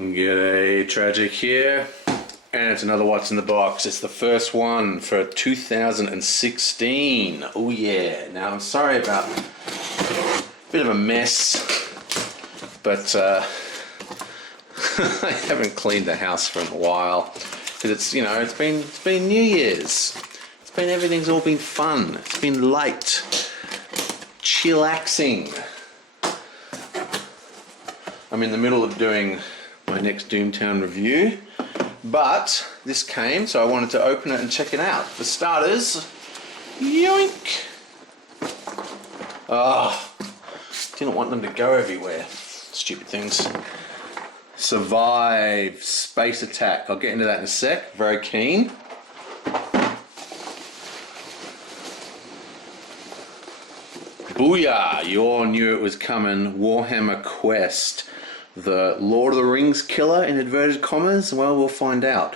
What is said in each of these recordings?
G'day, Tragic here, and it's another What's in the Box. It's the first one for 2016. Oh yeah. Now I'm sorry about a bit of a mess, but I haven't cleaned the house for a while because it's been New Year's. Everything's all been fun. It's been light, chillaxing. I'm in the middle of doing my next Doomtown review, but this came, so I wanted to open it and check it out. For starters, yoink! Oh, didn't want them to go everywhere. Stupid things. Survive, space attack. I'll get into that in a sec. Very keen. Booyah! You all knew it was coming. Warhammer Quest. The Lord of the Rings killer, in inverted commas? Well, we'll find out.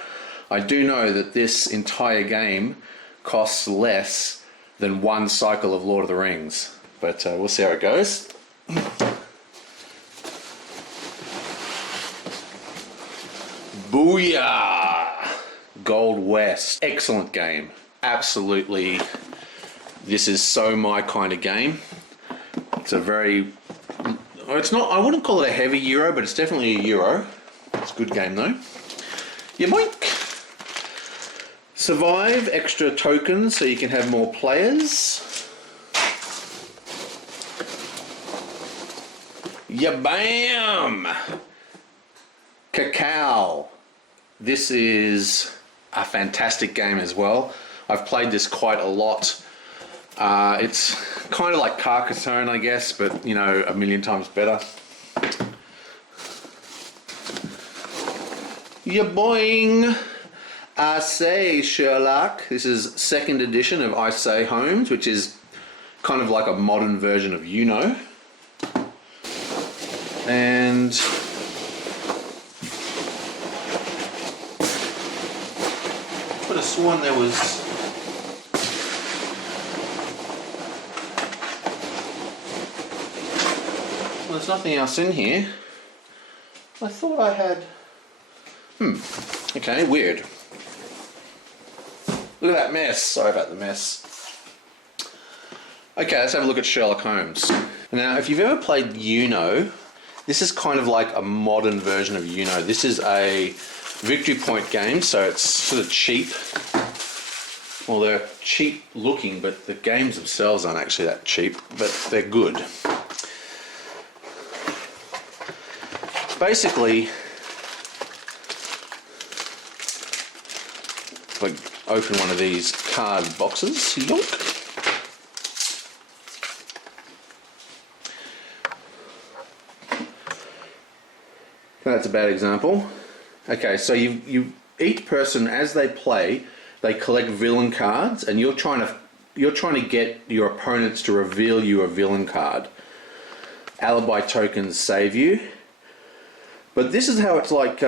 I do know that this entire game costs less than one cycle of Lord of the Rings, but we'll see how it goes. Booyah! Gold West. Excellent game. Absolutely. This is so my kind of game. It's a very... It's not, I wouldn't call it a heavy Euro, but it's definitely a Euro. It's a good game though. Yeah, boink! Survive, extra tokens so you can have more players. Yeah, bam! Cacao. This is a fantastic game as well. I've played this quite a lot. It's kind of like Cacao, I guess, but you know, a million times better. Yeah, boing! I say Sherlock. This is second edition of I Say Holmes, which is kind of like a modern version of You-Know. And I could have sworn there was... There's nothing else in here. I thought I had... Okay, weird. Look at that mess. Sorry about the mess. Okay, let's have a look at Sherlock Holmes. Now, if you've ever played You-Know, this is kind of like a modern version of You-Know. This is a victory point game, so it's sort of cheap. Well, they're cheap looking, but the games themselves aren't actually that cheap, but they're good. Basically, if I open one of these card boxes, yonk. That's a bad example. Okay, so each person, as they play, they collect villain cards, and you're trying to get your opponents to reveal you a villain card. Alibi tokens save you. But this is how it's like.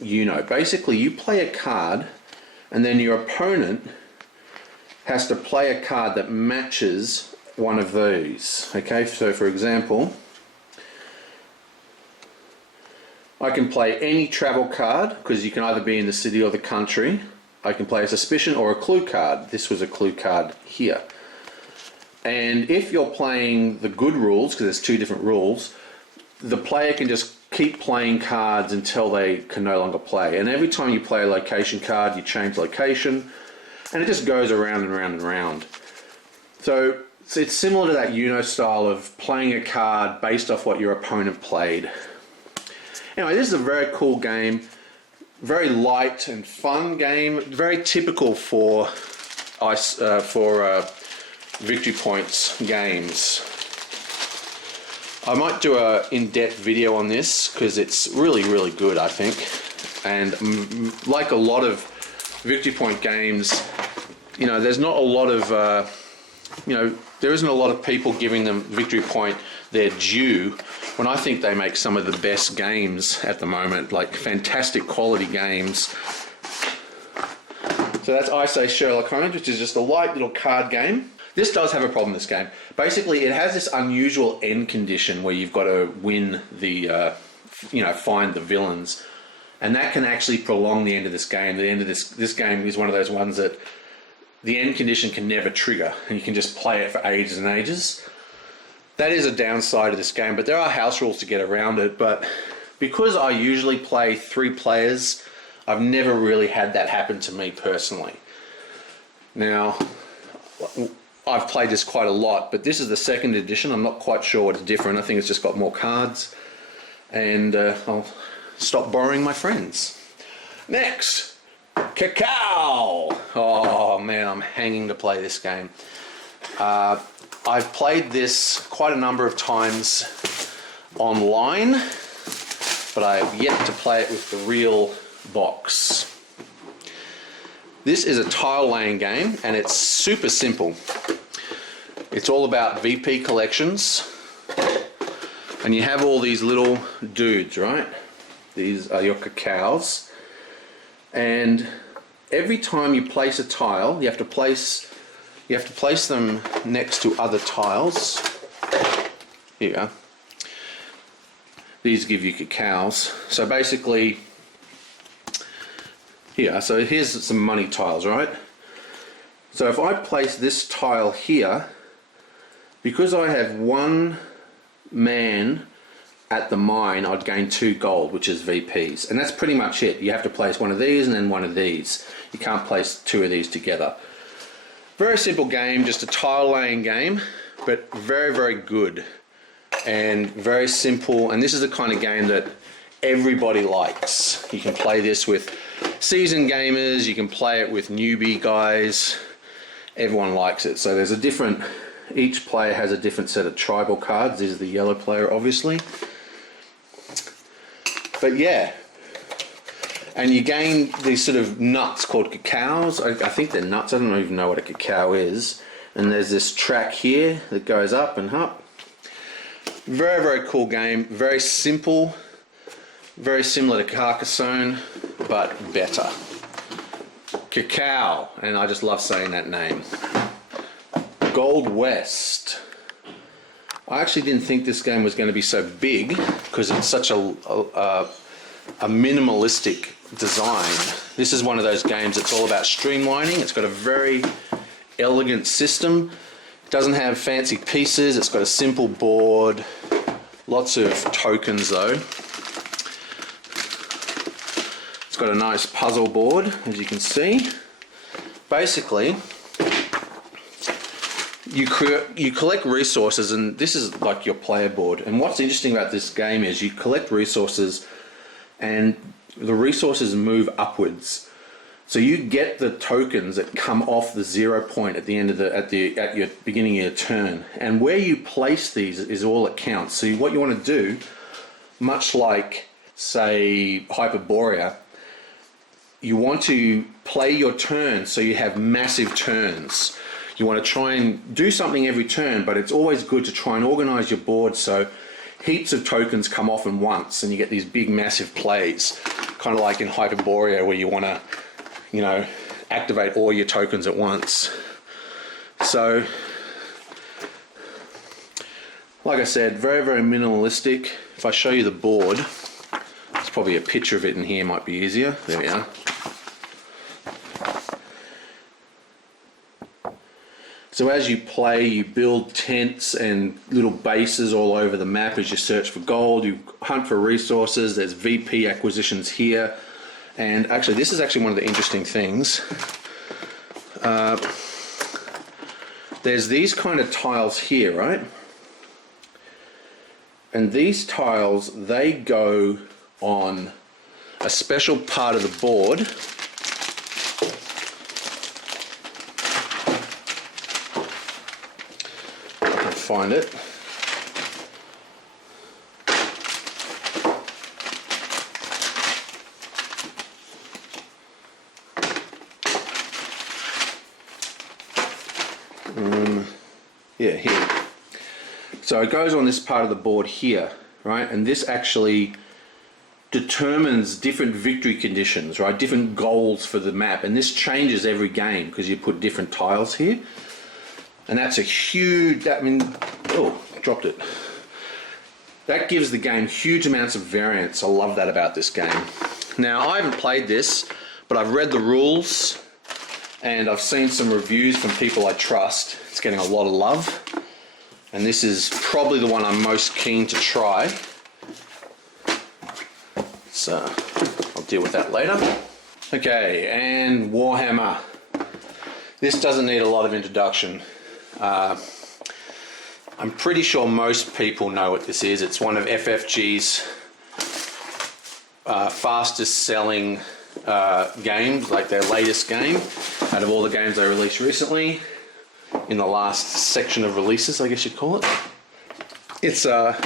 You-Know. Basically, you play a card, and then your opponent has to play a card that matches one of these. Okay, so for example, I can play any travel card because you can either be in the city or the country. I can play a suspicion or a clue card. This was a clue card here. And if you're playing the good rules, because there's two different rules, the player can just keep playing cards until they can no longer play. And every time you play a location card, you change location, and it just goes around and round and round. So it's similar to that You-Know style of playing a card based off what your opponent played. Anyway, this is a very cool game, very light and fun game, very typical for victory points games. I might do a in-depth video on this because it's really, really good, I think. And like a lot of victory point games, you know, there's not a lot of, there isn't a lot of people giving them victory point their due when I think they make some of the best games at the moment, like fantastic quality games. So that's I Say Sherlock Holmes, which is just a light little card game. This does have a problem, this game. Basically, it has this unusual end condition where you've got to win the, find the villains. And that can actually prolong the end of this game. The end of this game is one of those ones that the end condition can never trigger, and you can just play it for ages and ages. That is a downside of this game, but there are house rules to get around it. But because I usually play 3 players, I've never really had that happen to me personally. Now, I've played this quite a lot, but this is the 2nd edition. I'm not quite sure what's different. I think it's just got more cards. And I'll stop borrowing my friends. Next, Cacao. Oh man, I'm hanging to play this game. I've played this quite a number of times online, but I have yet to play it with the real box. This is a tile laying game, and it's super simple. It's all about VP collections, and you have all these little dudes, right? These are your cacaos, and every time you place a tile, you have to place them next to other tiles. Here you go. These give you cacaos. So basically, here, so here's some money tiles, right? So if I place this tile here, because I have 1 man at the mine, I'd gain 2 gold, which is VPs. And that's pretty much it. You have to place one of these and then one of these. You can't place 2 of these together. Very simple game, just a tile laying game, but very, very good. And very simple, and this is the kind of game that everybody likes. You can play this with seasoned gamers, you can play it with newbie guys. Everyone likes it. So there's a different, each player has a different set of tribal cards. This is the yellow player, obviously. But yeah, and you gain these sort of nuts called cacaos. I think they're nuts. I don't even know what a cacao is. And there's this track here that goes up and up. Very, very cool game. Very simple. Very similar to Carcassonne, but better. Cacao, and I just love saying that name. Gold West. I actually didn't think this game was going to be so big because it's such a minimalistic design. This is one of those games that's all about streamlining. It's got a very elegant system. It doesn't have fancy pieces. It's got a simple board. Lots of tokens though. It's got a nice puzzle board, as you can see. Basically, you collect resources, and this is like your player board. And what's interesting about this game is you collect resources, and the resources move upwards. So you get the tokens that come off the 0 point at the end of at your beginning of your turn, and where you place these is all that counts. So what you want to do, much like say Hyperborea, you want to play your turn so you have massive turns. You want to try and do something every turn, but it's always good to try and organize your board so heaps of tokens come off at once and you get these big massive plays, kind of like in Hyperborea where you want to, activate all your tokens at once. So, like I said, very, very minimalistic. If I show you the board, there's probably a picture of it in here, might be easier. There we are. So as you play, you build tents and little bases all over the map as you search for gold, you hunt for resources, there's VP acquisitions here. And actually, this is actually one of the interesting things. There's these kind of tiles here, right? And these tiles, they go on a special part of the board. Find it. Yeah, here. So it goes on this part of the board here, right? And this actually determines different victory conditions, right? Different goals for the map. And this changes every game because you put different tiles here. And that's a huge, oh, dropped it. That gives the game huge amounts of variance. I love that about this game. Now, I haven't played this, but I've read the rules and I've seen some reviews from people I trust. It's getting a lot of love. And this is probably the one I'm most keen to try. So, I'll deal with that later. Okay, and Warhammer. This doesn't need a lot of introduction. I'm pretty sure most people know what this is. It's one of FFG's fastest selling games, like their latest game, out of all the games they released recently, in the last section of releases, I guess you'd call it. It's a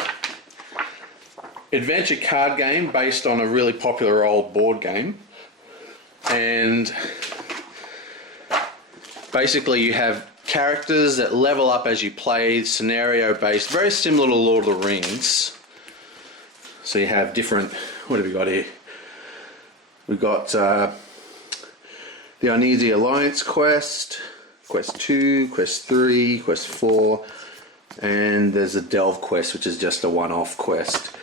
adventure card game based on a really popular old board game. And basically you have characters that level up as you play, scenario based, very similar to Lord of the Rings. So you have different, what have we got here? We've got the Uneasy Alliance quest, quest 2, quest 3, quest 4, and there's a Delve quest, which is just a one-off quest.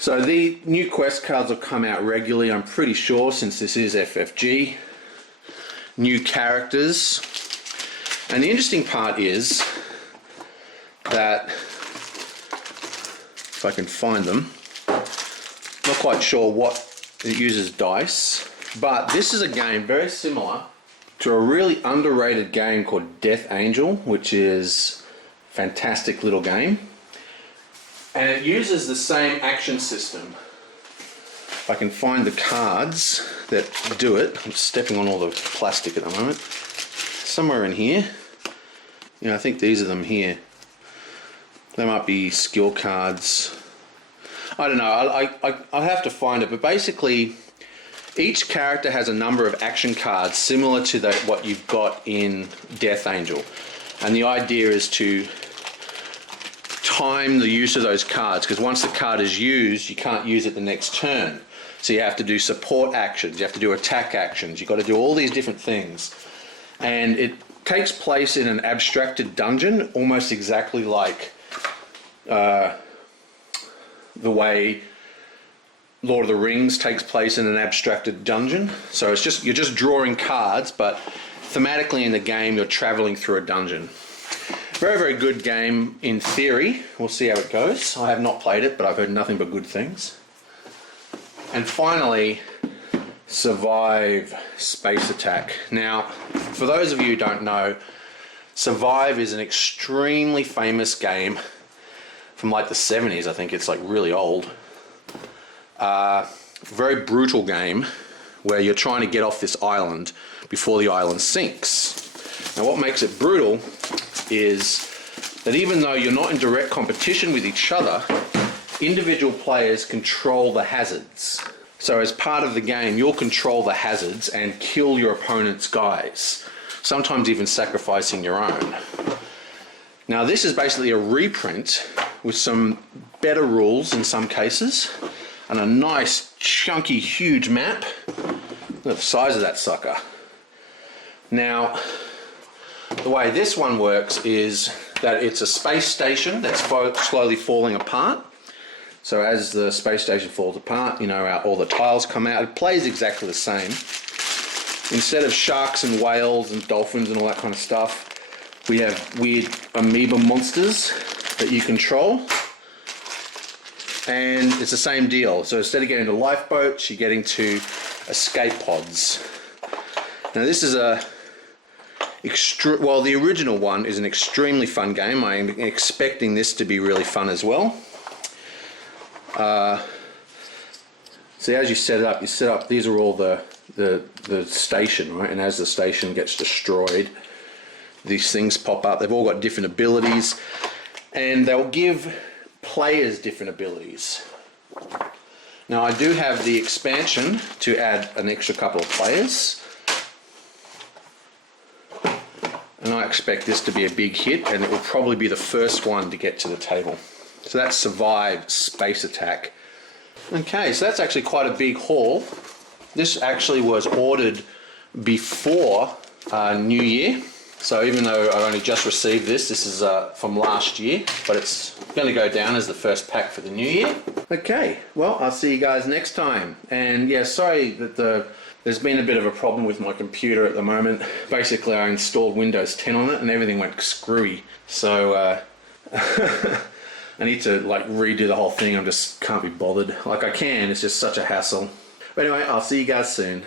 So the new quest cards will come out regularly, I'm pretty sure, since this is FFG. New characters. And the interesting part is that, if I can find them, not quite sure what it uses dice, but this is a game very similar to a really underrated game called Death Angel, which is a fantastic little game. And it uses the same action system. If I can find the cards that do it, I'm stepping on all the plastic at the moment. Somewhere in here, I think these are them here. They might be skill cards. I don't know, I'll have to find it, but basically each character has a number of action cards similar to what you've got in Death Angel. And the idea is to time the use of those cards, because once the card is used, you can't use it the next turn. So you have to do support actions, you have to do attack actions, you've got to do all these different things. And it takes place in an abstracted dungeon, almost exactly like the way Lord of the Rings takes place in an abstracted dungeon. So it's just, you're just drawing cards, but thematically in the game you're traveling through a dungeon. Very, very good game in theory. We'll see how it goes. I have not played it, but I've heard nothing but good things. And finally, Survive Space Attack. Now, for those of you who don't know, Survive is an extremely famous game from like the 70s. I think it's like really old. Very brutal game where you're trying to get off this island before the island sinks. Now, what makes it brutal is that even though you're not in direct competition with each other, individual players control the hazards. So as part of the game, you'll control the hazards and kill your opponent's guys, sometimes even sacrificing your own. Now, this is basically a reprint with some better rules in some cases, and a nice, chunky, huge map. Look at the size of that sucker. Now, the way this one works is that it's a space station that's slowly falling apart. So as the space station falls apart, all the tiles come out. It plays exactly the same. Instead of sharks and whales and dolphins and all that kind of stuff, we have weird amoeba monsters that you control. And it's the same deal. So instead of getting to lifeboats, you're getting to escape pods. Now this is the original one is an extremely fun game. I'm expecting this to be really fun as well. So as you set it up, these are all the station, right? And as the station gets destroyed, these things pop up. They've all got different abilities, and they'll give players different abilities. Now, I do have the expansion to add an extra couple of players, and I expect this to be a big hit, and it will probably be the first one to get to the table. So that's Survive Space Attack. Okay, so that's actually quite a big haul. This actually was ordered before New Year, So even though I've only just received this, this is from last year, but it's going to go down as the first pack for the new year. Okay, well, I'll see you guys next time. And yeah, sorry that there's been a bit of a problem with my computer at the moment. Basically, I installed Windows 10 on it and everything went screwy. So I need to like redo the whole thing. I just can't be bothered. Like I can, it's just such a hassle. But anyway, I'll see you guys soon.